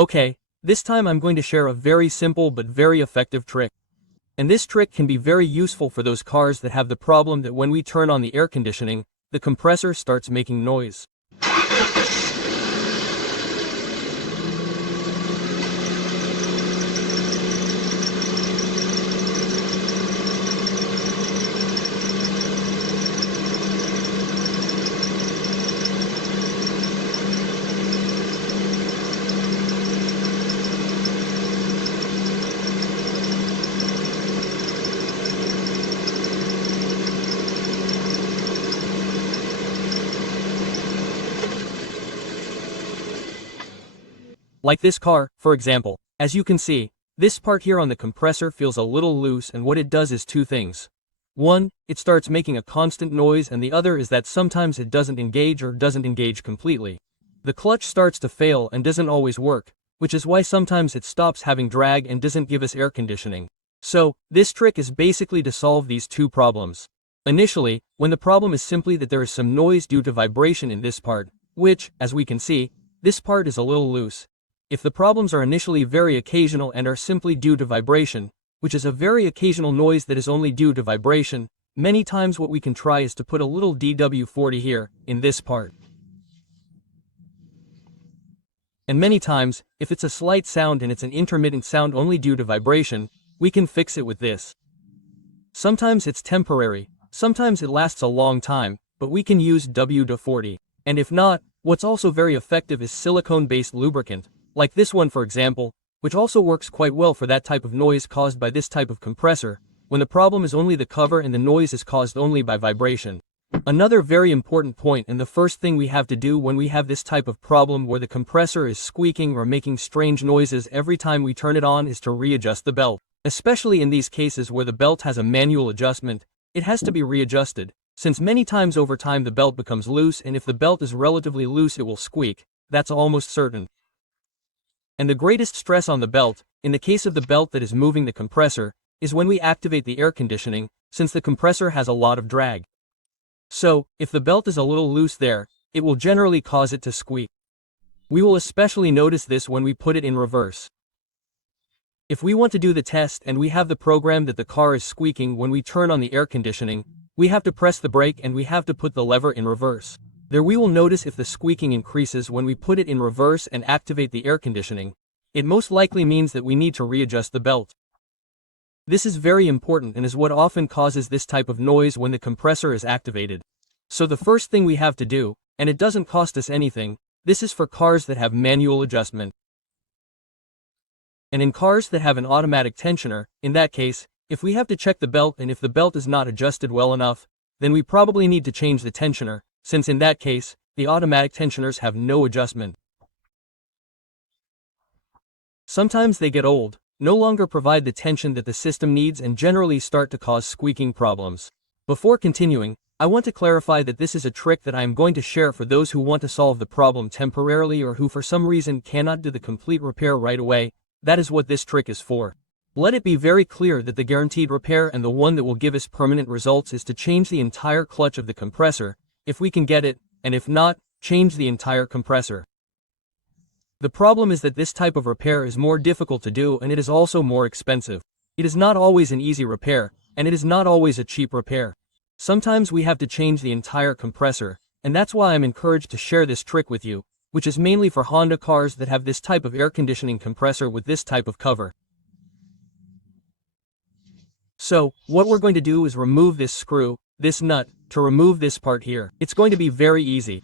Okay, this time I'm going to share a very simple but very effective trick. And this trick can be very useful for those cars that have the problem that when we turn on the air conditioning, the compressor starts making noise. Like this car, for example. As you can see, this part here on the compressor feels a little loose, and what it does is two things. One, it starts making a constant noise, and the other is that sometimes it doesn't engage or doesn't engage completely. The clutch starts to fail and doesn't always work, which is why sometimes it stops having drag and doesn't give us air conditioning. So, this trick is basically to solve these two problems. Initially, when the problem is simply that there is some noise due to vibration in this part, which, as we can see, this part is a little loose. If the problems are initially very occasional and are simply due to vibration, which is a very occasional noise that is only due to vibration, many times what we can try is to put a little DW40 here, in this part. And many times, if it's a slight sound and it's an intermittent sound only due to vibration, we can fix it with this. Sometimes it's temporary, sometimes it lasts a long time, but we can use WD-40. And if not, what's also very effective is silicone-based lubricant, like this one for example, which also works quite well for that type of noise caused by this type of compressor, when the problem is only the cover and the noise is caused only by vibration. Another very important point, and the first thing we have to do when we have this type of problem where the compressor is squeaking or making strange noises every time we turn it on, is to readjust the belt. Especially in these cases where the belt has a manual adjustment, it has to be readjusted, since many times over time the belt becomes loose, and if the belt is relatively loose it will squeak, that's almost certain. And the greatest stress on the belt, in the case of the belt that is moving the compressor, is when we activate the air conditioning, since the compressor has a lot of drag. So, if the belt is a little loose there, it will generally cause it to squeak. We will especially notice this when we put it in reverse. If we want to do the test and we have the program that the car is squeaking when we turn on the air conditioning, we have to press the brake and we have to put the lever in reverse. There we will notice if the squeaking increases when we put it in reverse and activate the air conditioning. It most likely means that we need to readjust the belt. This is very important and is what often causes this type of noise when the compressor is activated. So the first thing we have to do, and it doesn't cost us anything, this is for cars that have manual adjustment. And in cars that have an automatic tensioner, in that case, if we have to check the belt and if the belt is not adjusted well enough, then we probably need to change the tensioner, since in that case, the automatic tensioners have no adjustment. Sometimes they get old, no longer provide the tension that the system needs, and generally start to cause squeaking problems. Before continuing, I want to clarify that this is a trick that I am going to share for those who want to solve the problem temporarily or who for some reason cannot do the complete repair right away. That is what this trick is for. Let it be very clear that the guaranteed repair and the one that will give us permanent results is to change the entire clutch of the compressor, if we can get it, and if not, change the entire compressor. The problem is that this type of repair is more difficult to do and it is also more expensive. It is not always an easy repair, and it is not always a cheap repair. Sometimes we have to change the entire compressor, and that's why I'm encouraged to share this trick with you, which is mainly for Honda cars that have this type of air conditioning compressor with this type of cover. So, what we're going to do is remove this screw, this nut, to remove this part here. It's going to be very easy.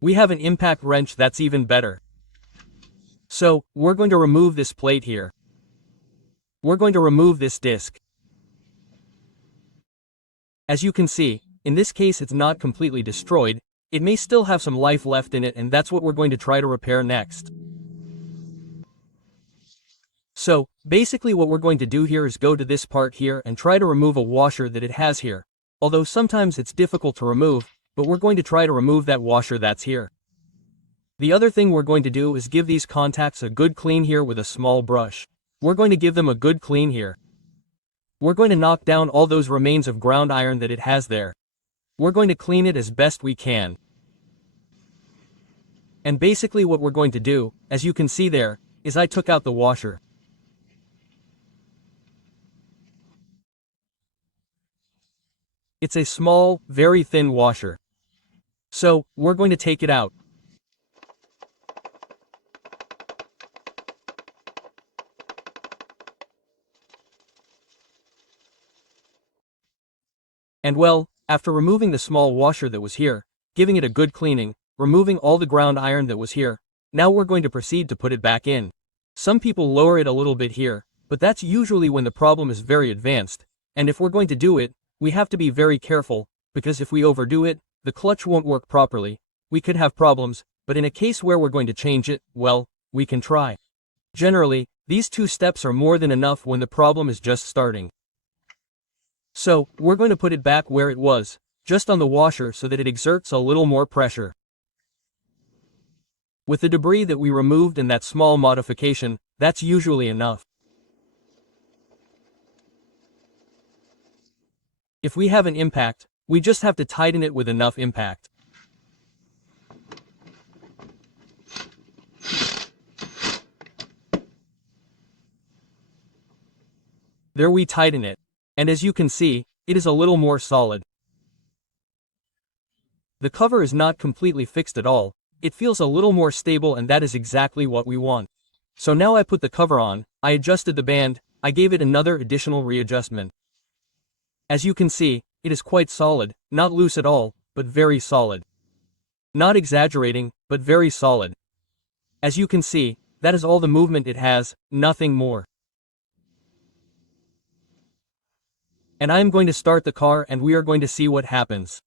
We have an impact wrench that's even better. So, we're going to remove this plate here. We're going to remove this disc. As you can see, in this case it's not completely destroyed, it may still have some life left in it, and that's what we're going to try to repair next. So, basically what we're going to do here is go to this part here and try to remove a washer that it has here. Although sometimes it's difficult to remove, but we're going to try to remove that washer that's here. The other thing we're going to do is give these contacts a good clean here with a small brush. We're going to give them a good clean here. We're going to knock down all those remains of ground iron that it has there. We're going to clean it as best we can. And basically what we're going to do, as you can see there, is I took out the washer. It's a small, very thin washer. So, we're going to take it out. And well, after removing the small washer that was here, giving it a good cleaning, removing all the ground iron that was here, now we're going to proceed to put it back in. Some people lower it a little bit here, but that's usually when the problem is very advanced, and if we're going to do it, we have to be very careful, because if we overdo it, the clutch won't work properly, we could have problems, but in a case where we're going to change it, well, we can try. Generally, these 2 steps are more than enough when the problem is just starting. So, we're going to put it back where it was, just on the washer so that it exerts a little more pressure. With the debris that we removed and that small modification, that's usually enough. If we have an impact, we just have to tighten it with enough impact. There we tighten it. And as you can see, it is a little more solid. The cover is not completely fixed at all, it feels a little more stable and that is exactly what we want. So now I put the cover on, I adjusted the band, I gave it another additional readjustment. As you can see, it is quite solid, not loose at all, but very solid. Not exaggerating, but very solid. As you can see, that is all the movement it has, nothing more. And I am going to start the car and we are going to see what happens.